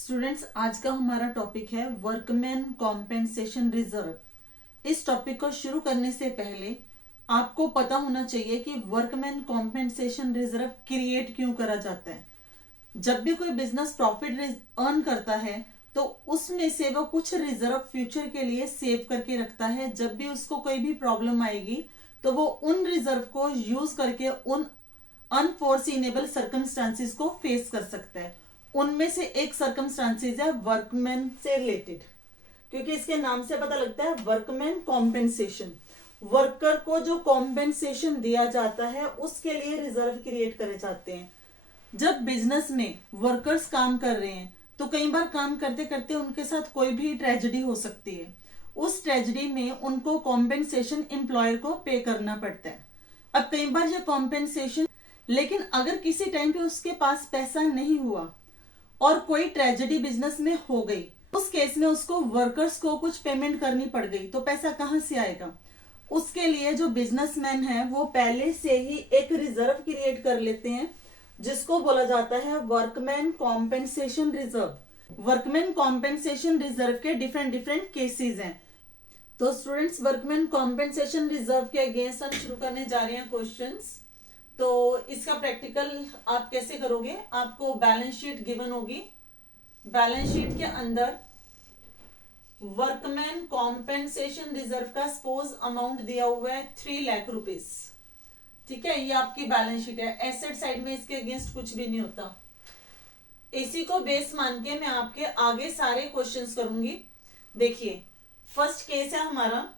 Students, आज का हमारा टॉपिक है वर्कमैन कॉम्पेंसेशन रिजर्व। इस टॉपिक को शुरू करने से पहले आपको पता होना चाहिए कि वर्कमैन कॉम्पेंसेशन रिजर्व क्रिएट क्यों करा जाता है। जब भी कोई बिजनेस प्रॉफिट अर्न करता है तो उसमें से वो कुछ रिजर्व फ्यूचर के लिए सेव करके रखता है। जब भी उसको कोई भी प्रॉब्लम आएगी तो वो उन रिजर्व को यूज करके उन अनफोर्सिनेबल सर्कमस्टांसिस को फेस कर सकता है। उनमें से एक सर्कमस्टांसिस है वर्कमैन से रिलेटेड, क्योंकि इसके नाम से पता लगता है वर्कमैन कॉम्पेंसेशन। वर्कर को जो कॉम्पेंसेशन दिया जाता है उसके लिए रिजर्व क्रिएट करे जाते हैं। जब बिजनेस में वर्कर्स काम कर रहे हैं तो कई बार काम करते करते उनके साथ कोई भी ट्रेजेडी हो सकती है। उस ट्रेजेडी में उनको कॉम्पेंसेशन एम्प्लॉयर को पे करना पड़ता है। अब कई बार ये कॉम्पेंसेशन, लेकिन अगर किसी टाइम पे उसके पास पैसा नहीं हुआ और कोई ट्रेजेडी बिजनेस में हो गई, उस केस में उसको वर्कर्स को कुछ पेमेंट करनी पड़ गई, तो पैसा कहां से आएगा? उसके लिए जो बिजनेसमैन है वो पहले से ही एक रिजर्व क्रिएट कर लेते हैं जिसको बोला जाता है workman compensation reserve. Workman compensation reserve के डिफरेंट डिफरेंट केसेस हैं। तो स्टूडेंट्स, वर्कमैन कॉम्पेंसेशन रिजर्व के अगेंस्ट हम शुरू करने जा रहे हैं क्वेश्चंस। तो इसका प्रैक्टिकल आप कैसे करोगे? आपको बैलेंस शीट गिवन होगी। बैलेंस शीट के अंदर वर्कमैन कॉम्पेंसेशन रिजर्व का सपोज अमाउंट दिया हुआ है 3 लाख रुपीस। ठीक है, ये आपकी बैलेंस शीट है। एसेट साइड में इसके अगेंस्ट कुछ भी नहीं होता। इसी को बेस मान के मैं आपके आगे सारे क्वेश्चंस करूंगी। देखिए, फर्स्ट केस है हमारा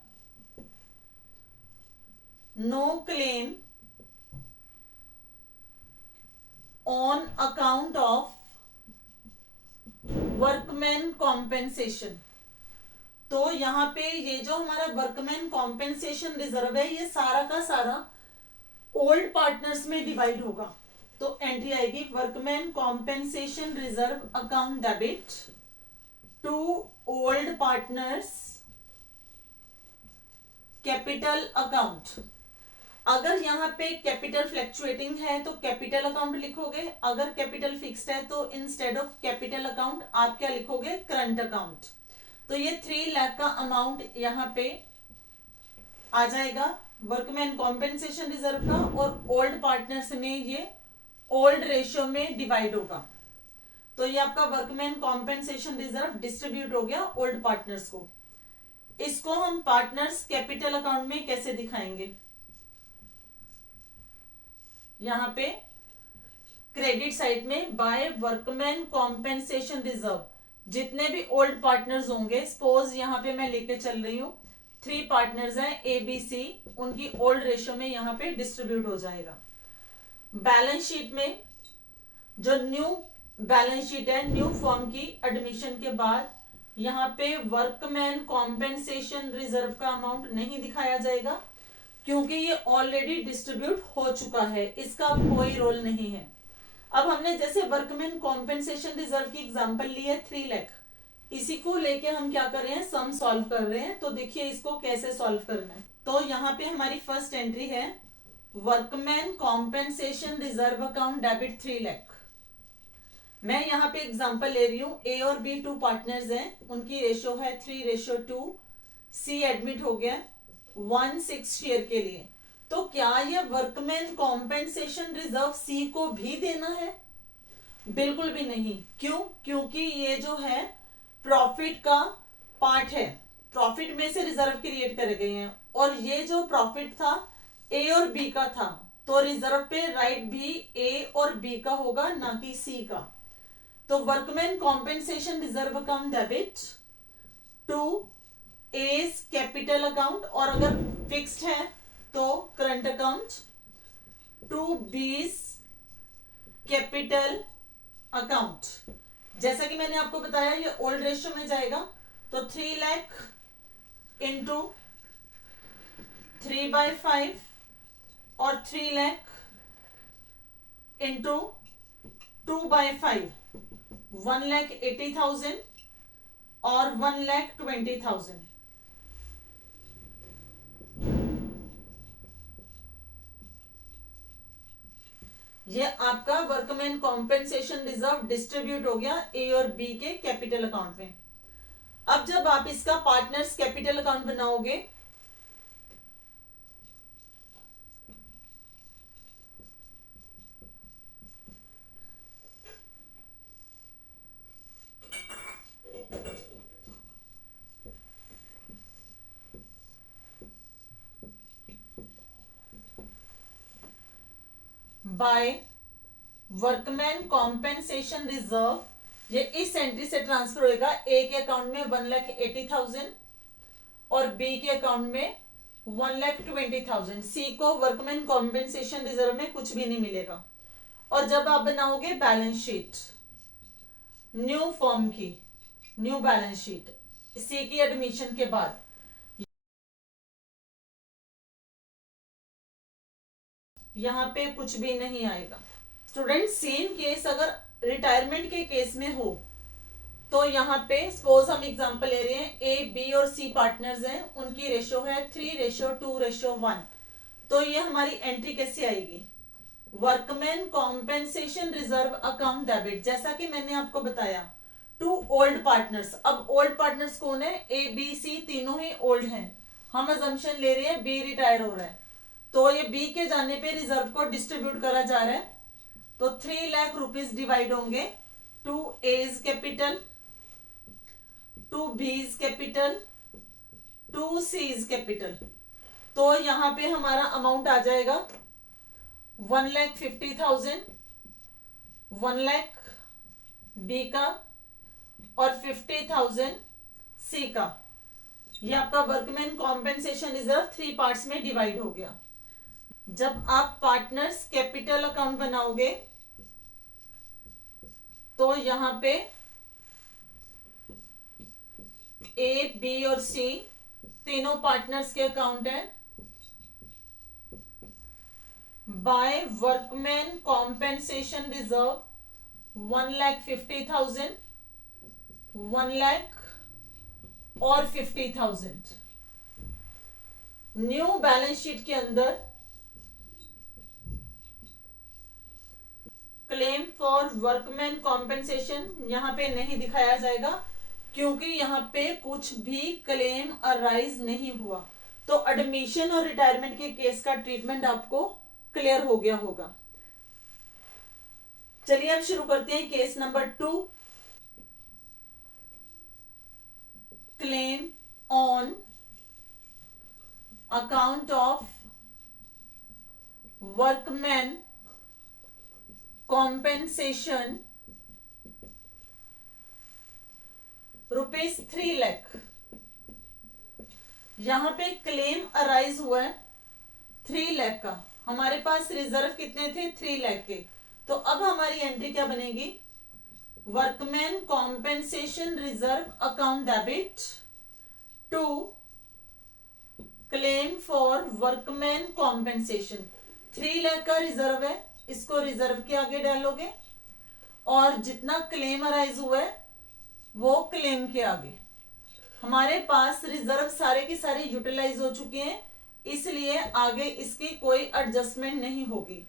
no claim on account of workman compensation. तो यहां पे ये जो हमारा वर्कमैन कॉम्पेंसेशन रिजर्व है ये सारा का सारा ओल्ड पार्टनर्स में डिवाइड होगा। तो एंट्री आएगी workman compensation reserve account debit to old partners capital account. अगर यहाँ पे कैपिटल फ्लैक्चुएटिंग है तो कैपिटल अकाउंट लिखोगे, अगर कैपिटल फिक्स्ड है तो इंस्टेड ऑफ कैपिटल अकाउंट आप क्या लिखोगे? Current account. तो ये 3 लाख का अमाउंट यहाँ पे आ जाएगा वर्कमैन कॉम्पेंसेशन रिजर्व का, और ओल्ड पार्टनर्स में ये ओल्ड रेशियो में डिवाइड होगा। तो ये आपका वर्कमैन कॉम्पेंसेशन रिजर्व डिस्ट्रीब्यूट हो गया ओल्ड पार्टनर्स को। इसको हम पार्टनर्स कैपिटल अकाउंट में कैसे दिखाएंगे? यहां पे क्रेडिट साइड में बाय वर्कमैन कॉम्पेंसेशन रिजर्व जितने भी ओल्ड पार्टनर्स होंगे, सपोज यहां पे मैं लेके चल रही हूं 3 पार्टनर्स हैं ए बी सी, उनकी ओल्ड रेशियो में यहां पे डिस्ट्रीब्यूट हो जाएगा। बैलेंस शीट में जो न्यू बैलेंस शीट है न्यू फॉर्म की एडमिशन के बाद यहां पे वर्कमैन कॉम्पेंसेशन रिजर्व का अमाउंट नहीं दिखाया जाएगा क्योंकि ये ऑलरेडी डिस्ट्रीब्यूट हो चुका है, इसका कोई रोल नहीं है। अब हमने जैसे वर्कमैन कॉम्पेंसेशन रिजर्व की एग्जांपल ली है 3 लाख, इसी को लेके हम क्या कर रहे हैं? सम सॉल्व कर रहे हैं। तो देखिए इसको कैसे सॉल्व करना है। तो यहाँ पे हमारी फर्स्ट एंट्री है workman compensation reserve account debit 3 lakh. मैं यहाँ पे एग्जांपल ले रही हूँ, ए और बी 2 पार्टनर्स हैं, उनकी रेशियो है 3:2। सी एडमिट हो गया 1/6 शेयर के लिए। तो क्या ये वर्कमैन कॉम्पेंसेशन रिजर्व सी को भी देना है? बिल्कुल भी नहीं। क्यों? क्योंकि ये जो है प्रॉफिट का पार्ट है, प्रॉफिट में से रिजर्व क्रिएट करे गए हैं, और ये जो प्रॉफिट था ए और बी का था, तो रिजर्व पे राइट भी ए और बी का होगा, ना कि सी का। तो workman compensation reserve account debit to A's capital account, और अगर फिक्स्ड है तो current account, to B's capital account. जैसा कि मैंने आपको बताया ये ओल्ड रेशियो में जाएगा, तो 3 लाख इंटू 3/5 और 3 लाख इंटू 2/5, 1,80,000 और 1,20,000। ये आपका वर्कमैन कॉम्पेंसेशन रिजर्व डिस्ट्रीब्यूट हो गया ए और बी के कैपिटल अकाउंट में। अब जब आप इसका पार्टनर्स कैपिटल अकाउंट बनाओगे, बाय वर्कमैन कॉम्पेंसेशन रिजर्व, ये इस एंट्री से ट्रांसफर होगा। ए के अकाउंट में 1,80,000 और बी के अकाउंट में 1,20,000। सी को वर्कमैन कॉम्पेंसेशन रिजर्व में कुछ भी नहीं मिलेगा। और जब आप बनाओगे बैलेंस शीट न्यू फॉर्म की, न्यू बैलेंस शीट सी की एडमिशन के बाद, यहां पे कुछ भी नहीं आएगा। स्टूडेंट सेम केस अगर रिटायरमेंट के केस में हो तो यहाँ पे सपोज हम एग्जांपल ले रहे हैं, ए बी और सी पार्टनर्स हैं, उनकी रेशो है 3:2:1। तो ये हमारी एंट्री कैसे आएगी? Workman compensation reserve account debit, जैसा कि मैंने आपको बताया टू ओल्ड पार्टनर्स। अब ओल्ड पार्टनर्स कौन है? ए बी सी तीनों ही ओल्ड हैं। हम अजम्पशन ले रहे हैं बी रिटायर हो रहा है, तो ये बी के जाने पे रिजर्व को डिस्ट्रीब्यूट करा जा रहा है। तो 3 लाख रुपीज डिवाइड होंगे to A's capital, to B's capital, to C's capital. तो यहां पे हमारा अमाउंट आ जाएगा 1,50,000, 1 लाख बी का और 50,000 सी का। ये आपका वर्कमैन कॉम्पेंसेशन रिजर्व 3 पार्ट्स में डिवाइड हो गया। जब आप पार्टनर्स कैपिटल अकाउंट बनाओगे तो यहां पे ए बी और सी तीनों पार्टनर्स के अकाउंट है। By workman compensation reserve 1,50,000, 1 lakh और 50,000। न्यू बैलेंस शीट के अंदर क्लेम फॉर वर्कमैन कॉम्पेंसेशन यहां पे नहीं दिखाया जाएगा, क्योंकि यहां पे कुछ भी क्लेम अराइज नहीं हुआ। तो एडमिशन और रिटायरमेंट के केस का ट्रीटमेंट आपको क्लियर हो गया होगा। चलिए अब शुरू करते हैं case number 2। Claim on account of workman compensation ₹3 lakh. यहां पे क्लेम अराइज हुआ है 3 लाख का। हमारे पास रिजर्व कितने थे? 3 लाख के। तो अब हमारी एंट्री क्या बनेगी? Workman compensation reserve account debit to claim for workman compensation. 3 lakh का रिजर्व है, इसको रिजर्व के आगे डालोगे और जितना क्लेम अराइज हुआ है वो क्लेम के आगे। हमारे पास रिजर्व सारे के सारे यूटिलाइज हो चुके हैं, इसलिए आगे इसकी कोई एडजस्टमेंट नहीं होगी।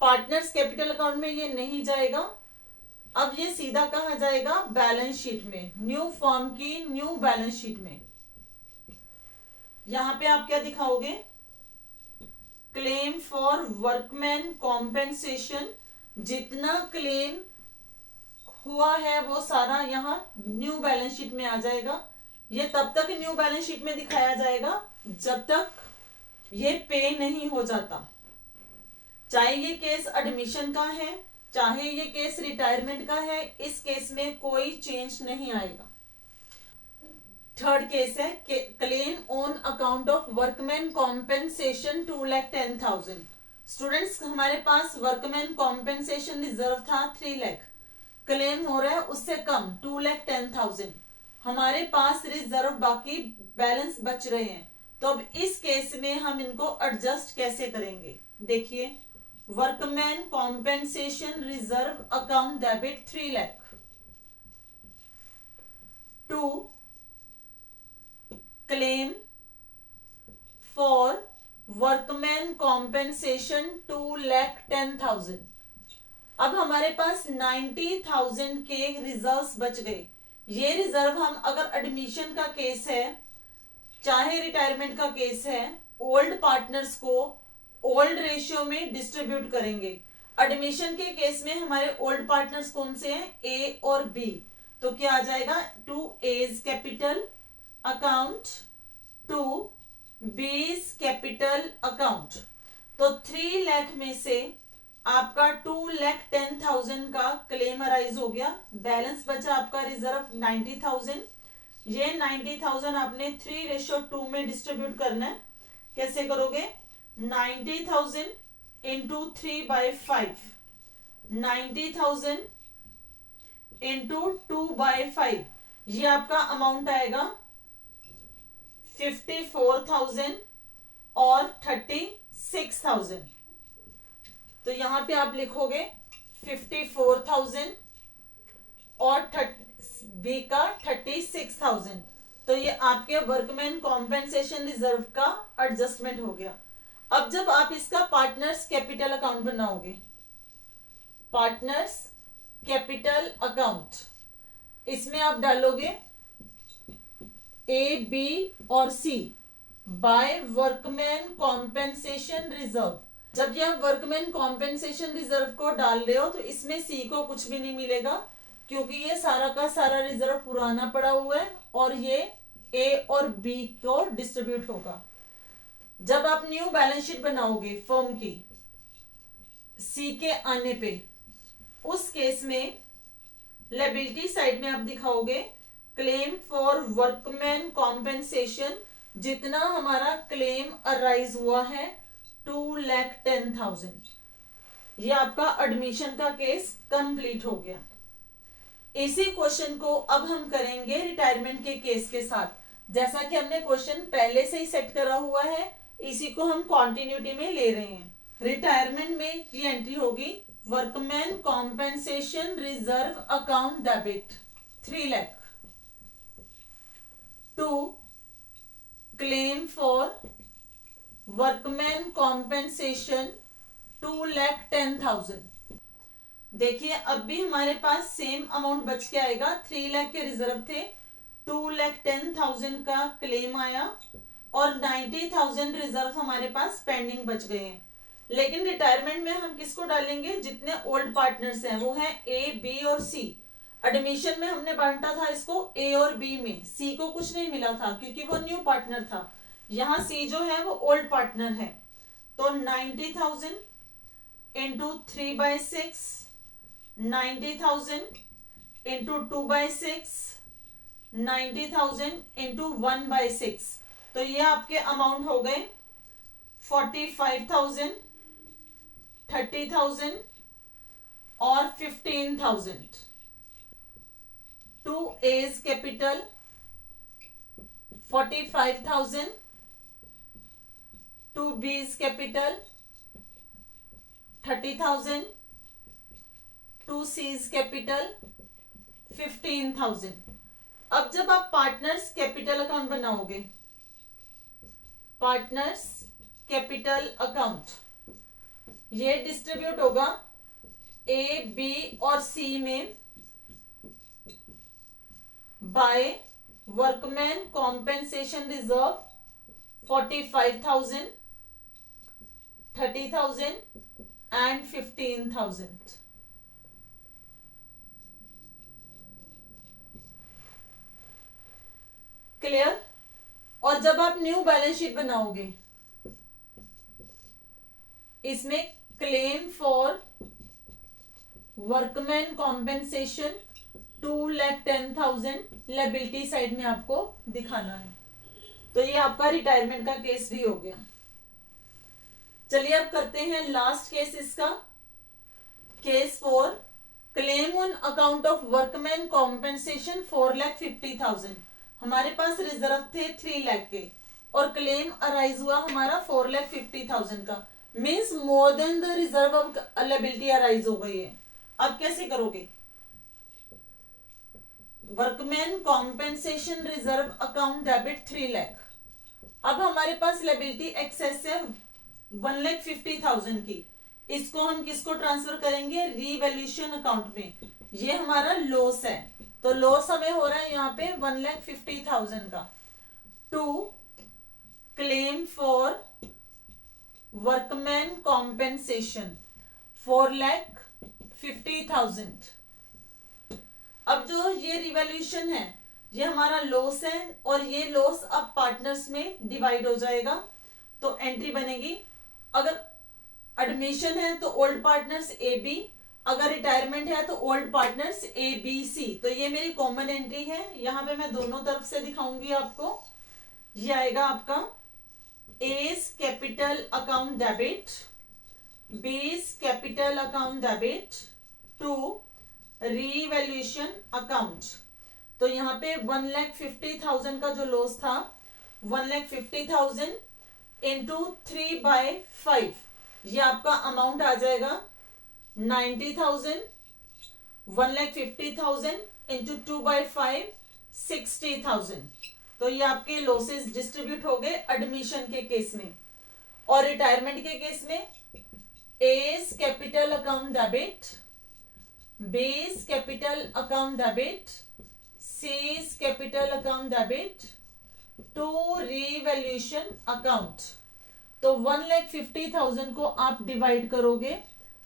पार्टनर्स कैपिटल अकाउंट में ये नहीं जाएगा। अब ये सीधा कहां जाएगा? बैलेंस शीट में, न्यू फॉर्म की न्यू बैलेंस शीट में। यहां पे आप क्या दिखाओगे? क्लेम फॉर वर्कमैन कॉम्पेंसेशन, जितना क्लेम हुआ है वो सारा यहां न्यू बैलेंस शीट में आ जाएगा। ये तब तक न्यू बैलेंस शीट में दिखाया जाएगा जब तक ये पे नहीं हो जाता। चाहे ये केस एडमिशन का है, चाहे ये केस रिटायरमेंट का है, इस केस में कोई चेंज नहीं आएगा। थर्ड केस है claim on account of workman compensation 2,10,000। Students हमारे पास वर्कमैन कॉम्पेंसेशन रिजर्व था 3 लाख, क्लेम हो रहा है उससे कम 2,10,000। हमारे पास रिजर्व बाकी बैलेंस बच रहे हैं। तो अब इस केस में हम इनको एडजस्ट कैसे करेंगे? देखिए, workman compensation reserve account debit 3 lakh to claim for workman compensation 2,10,000। अब हमारे पास 90,000 के रिजर्व्स बच गए। ये रिजर्व हम अगर एडमिशन का केस है चाहे रिटायरमेंट का केस है, ओल्ड पार्टनर्स को ओल्ड रेशियो में डिस्ट्रीब्यूट करेंगे। एडमिशन के केस में हमारे ओल्ड पार्टनर्स कौन से हैं, ए और बी। तो क्या आ जाएगा, to A's capital account to B's capital account. तो 3 लाख में से आपका 2,10,000 का क्लेम अराइज हो गया। बैलेंस बचा आपका रिजर्व 90,000। ये 90,000 आपने 3:2 में डिस्ट्रीब्यूट करना है। कैसे करोगे, 90,000 इंटू 3/5, 90,000 इंटू 2/5, ये आपका अमाउंट आएगा 54,000 और 36,000। तो यहां पे आप लिखोगे 54,000 और बी का 36,000। तो ये आपके वर्कमैन कॉम्पेंसेशन रिजर्व का एडजस्टमेंट हो गया। अब जब आप इसका पार्टनर्स कैपिटल अकाउंट बनाओगे, पार्टनर्स कैपिटल अकाउंट, इसमें आप डालोगे ए बी और सी बाय वर्कमैन कॉम्पेंसेशन रिजर्व। जब ये आप वर्कमैन कॉम्पेंसेशन रिजर्व को डाल रहे हो तो इसमें सी को कुछ भी नहीं मिलेगा, क्योंकि ये सारा का सारा रिजर्व पुराना पड़ा हुआ है और ये ए और बी को डिस्ट्रीब्यूट होगा। जब आप न्यू बैलेंस शीट बनाओगे फर्म की सी के आने पे, उस केस में लायबिलिटी साइड में आप दिखाओगे क्लेम फॉर वर्कमैन कॉम्पेंसेशन, जितना हमारा क्लेम अराइज हुआ है 2,10,000। ये आपका एडमिशन का केस कंप्लीट हो गया। इसी क्वेश्चन को अब हम करेंगे रिटायरमेंट के केस के साथ। जैसा कि हमने क्वेश्चन पहले से ही सेट करा हुआ है, इसी को हम कॉन्टिन्यूटी में ले रहे हैं। रिटायरमेंट में ये एंट्री होगी workman compensation reserve account debit 3 lakh to claim for workman compensation 2,10,000। देखिए अब भी हमारे पास सेम अमाउंट बच के आएगा। 3 लाख के रिजर्व थे, 2,10,000 का क्लेम आया और 90,000 रिजर्व हमारे पास पेंडिंग बच गए हैं। लेकिन रिटायरमेंट में हम किसको डालेंगे, जितने ओल्ड पार्टनर्स हैं वो हैं ए बी और सी। एडमिशन में हमने बांटा था इसको ए और बी में, सी को कुछ नहीं मिला था क्योंकि वो न्यू पार्टनर था। यहाँ सी जो है वो ओल्ड पार्टनर है। तो 90,000 इंटू 3/6, 90,000 इंटू 2/6, 90,000 इंटू 1/6। तो ये आपके अमाउंट हो गए 45,000, 30,000 और 15,000। To A's capital 45,000, to B's capital 30,000, to C's capital 15,000। अब जब आप पार्टनर्स कैपिटल अकाउंट बनाओगे, पार्टनर्स कैपिटल अकाउंट, ये डिस्ट्रीब्यूट होगा ए बी और सी में by workman compensation reserve 45,000, 30,000 and 15,000। Clear. और जब आप न्यू बैलेंस शीट बनाओगे, इसमें claim for workman compensation 2,10,000 liability side में आपको दिखाना है। तो ये आपका रिटायरमेंट का केस भी हो गया। चलिए अब करते हैं लास्ट केस इसका, case for claim on account of workman compensation 4,50,000। हमारे पास रिजर्व थे 3 लाख के और क्लेम अराइज हुआ हमारा 4,50,000 का, means more than the reserve of liability arise हो गई है। अब कैसे करोगे, workman compensation reserve account debit 3 lakh, अब हमारे पास लायबिलिटी एक्सेस है 1,50,000 की, इसको हम किसको ट्रांसफर करेंगे, रीवैल्यूएशन अकाउंट में। ये हमारा लॉस है, तो लॉस हमें हो रहा है यहाँ पे 1,50,000 का। To claim for workman compensation 4,50,000। अब जो ये रिवैल्यूएशन है ये हमारा लॉस है, और ये लॉस अब पार्टनर्स में डिवाइड हो जाएगा। तो एंट्री बनेगी, अगर एडमिशन है तो ओल्ड पार्टनर्स ए बी, अगर रिटायरमेंट है तो old partners A B C. तो ये मेरी कॉमन एंट्री है, यहां पे मैं दोनों तरफ से दिखाऊंगी आपको। ये आएगा आपका A's capital account debit, B's capital account debit to revaluation account. तो यहाँ पे 1,50,000 का जो लॉस था, 1,50,000 इंटू 3/5, ये आपका अमाउंट आ जाएगा 90,000। 1,50,000 इंटू 2/5 60,000। तो ये आपके लॉसेस डिस्ट्रीब्यूट हो गए एडमिशन के केस में। और रिटायरमेंट के केस में A's capital account debit, B's capital account debit, C's capital account debit to revaluation account. तो 1,50,000 को आप डिवाइड करोगे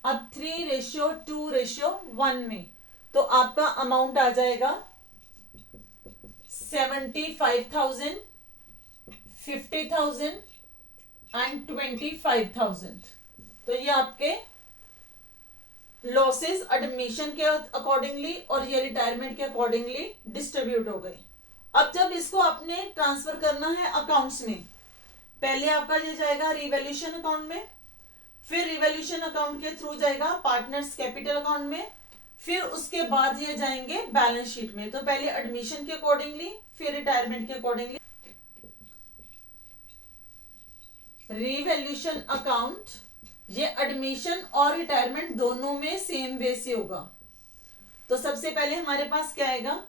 अब 3:2:1 में, तो आपका अमाउंट आ जाएगा 75,000, 50,000 एंड 25,000। तो ये आपके लॉसेस एडमिशन के अकॉर्डिंगली और ये रिटायरमेंट के अकॉर्डिंगली डिस्ट्रीब्यूट हो गए। अब जब इसको आपने ट्रांसफर करना है अकाउंट्स में, पहले आपका ये जाएगा रिवैल्यूएशन अकाउंट में, फिर रिवैल्यूएशन अकाउंट के थ्रू जाएगा पार्टनर्स कैपिटल अकाउंट में, फिर उसके बाद ये जाएंगे बैलेंस शीट में। तो पहले एडमिशन के अकॉर्डिंगली, फिर रिटायरमेंट के अकॉर्डिंगली। रिवैल्यूएशन अकाउंट ये एडमिशन और रिटायरमेंट दोनों में सेम वे से होगा। तो सबसे पहले हमारे पास क्या आएगा,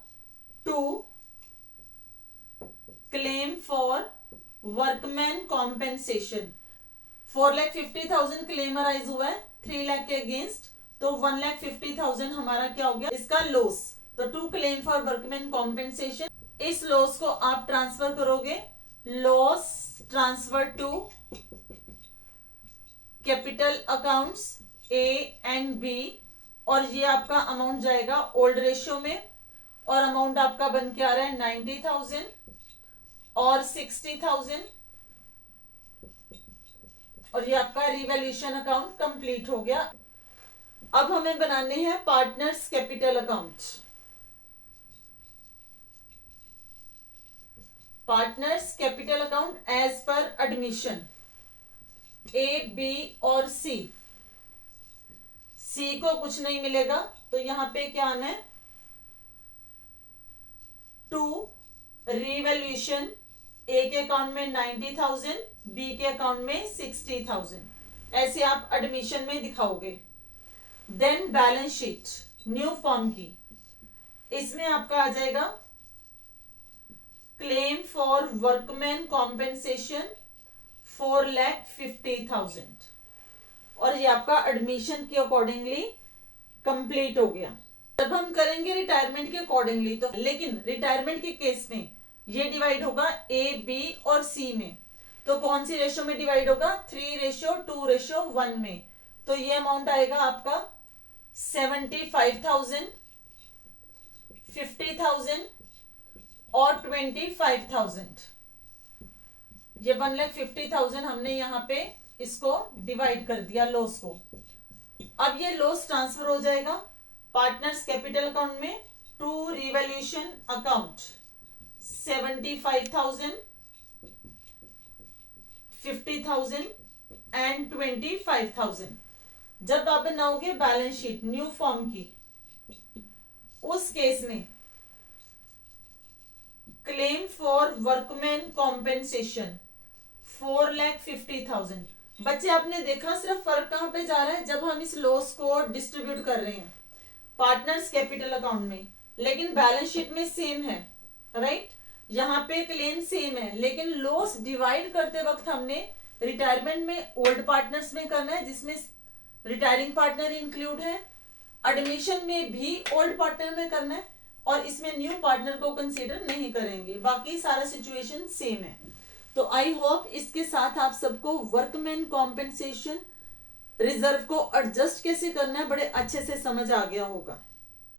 to claim for workman compensation. 4,50,000 claim arise हुआ है 3 लाख के अगेंस्ट, तो 1,50,000 हमारा क्या हो गया, इसका लॉस। तो to claim for workman compensation, इस लॉस को आप ट्रांसफर करोगे, loss transfer to capital accounts A and B, और ये आपका अमाउंट जाएगा ओल्ड रेशियो में, और अमाउंट आपका बन के आ रहा है 90,000 और 60,000, और ये आपका रिवैल्यूएशन अकाउंट कंप्लीट हो गया। अब हमें बनाने हैं partners capital account. Partners capital account as per admission A B और सी। सी को कुछ नहीं मिलेगा, तो यहां पे क्या आना है, टू रिवैल्यूएशन, ए के अकाउंट में 90,000, बी के अकाउंट में 60,000, ऐसे आप एडमिशन में दिखाओगे। Then balance sheet new form की, इसमें आपका आ जाएगा क्लेम फॉर वर्कमैन कॉम्पेंसेशन 4,50,000, और ये आपका एडमिशन के अकॉर्डिंगली कंप्लीट हो गया। जब हम करेंगे रिटायरमेंट के अकॉर्डिंगली, तो लेकिन रिटायरमेंट के केस में ये डिवाइड होगा ए बी और सी में। तो कौन सी रेशियो में डिवाइड होगा, 3:2:1 में। तो ये अमाउंट आएगा आपका 75,000, 50,000 और 25,000। ये 1,50,000 हमने यहाँ पे इसको डिवाइड कर दिया लॉस को। अब ये लॉस ट्रांसफर हो जाएगा पार्टनर्स कैपिटल अकाउंट में टू रिवैल्यूएशन अकाउंट 75,000, 50,000 एंड 25,000। जब आप बनाओगे बैलेंस शीट न्यू फॉर्म की, उस केस में क्लेम फॉर वर्कमैन कॉम्पेंसेशन 4,50,000। बच्चे आपने देखा सिर्फ फर्क कहां पे जा रहा है, जब हम इस लॉस को डिस्ट्रीब्यूट कर रहे हैं पार्टनर्स कैपिटल अकाउंट में, लेकिन बैलेंस शीट में सेम है, राइट। यहाँ पे क्लेम सेम है, लेकिन लॉस डिवाइड करते वक्त हमने रिटायरमेंट में ओल्ड पार्टनर्स में करना है, जिसमें रिटायरिंग पार्टनर इंक्लूड है। एडमिशन में भी ओल्ड पार्टनर में करना है, और इसमें न्यू पार्टनर को कंसीडर नहीं करेंगे। बाकी सारा सिचुएशन सेम है। तो आई होप इसके साथ आप सबको वर्कमैन कॉम्पेंसेशन रिजर्व को एडजस्ट कैसे करना है बड़े अच्छे से समझ आ गया होगा।